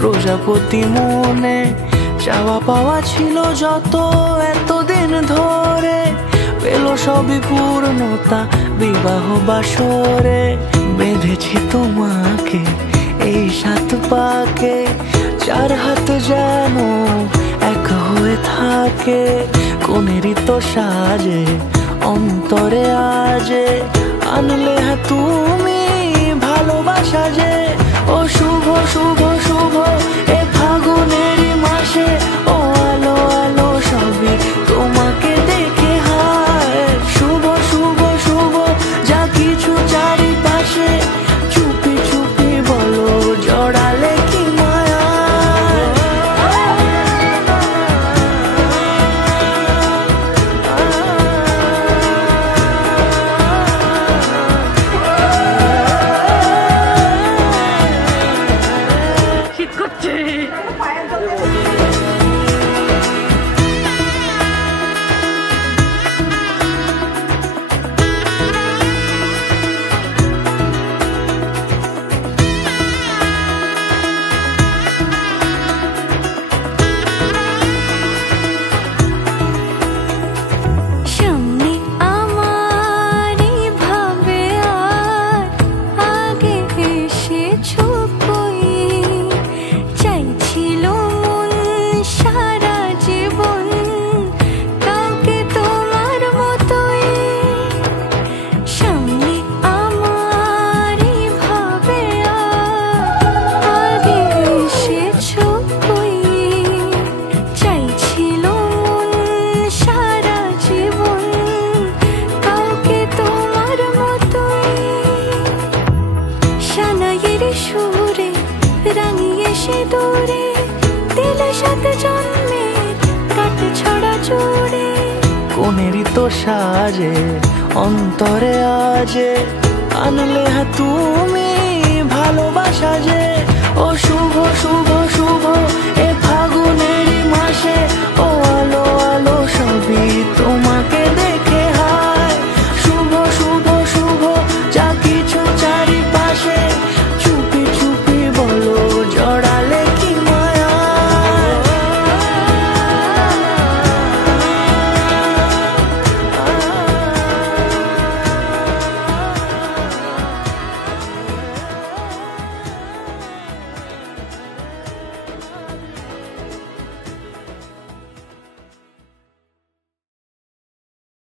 প্রজাপতি মনে চাওয়া পাওয়া ছিল যত এতদিন ধরে, পেল সবই পূর্ণতা বিবাহ বাসরে। বেঁধেছি তোমাকে এই 7 পাকে, 4 হাত যেন এক হয়ে থাকে। কোনেরই তো সাজে অন্তরে আজে, আনলে তুমি ভালোবাসা যে। ও শুভ শুভ শুভ এ ফাগুনেরই মাসে, ও আলো আলো সবই তোমাকে দেখে হায়। শুভ শুভ শুভ যা কিছু চারিপাশে, চুপি চুপি বলো জড়ালে কি মায়া। শীত করছে। সামনে আমারই ভাবে আর আগে এসেছো কই, চাইছিল মন সারা জীবন কাউকে তোমার মতোই। সামনে আমারই ভাবে আর আগে এসেছো কই, চাইছিল মন সারা জীবন কাউকে তোমার মতোই। সানাইয়ের সুরে রাঙিয়ে সে দূরে, দিলে 7 জন্মের কাট ছড়া জোড়ে। কোনেরই তো সাজে অন্তরে আজে, আনলে তুমি ভালোবাসা যে। ও শুভ শুভ শুভ এ ফাগুনেরই মাসে, ও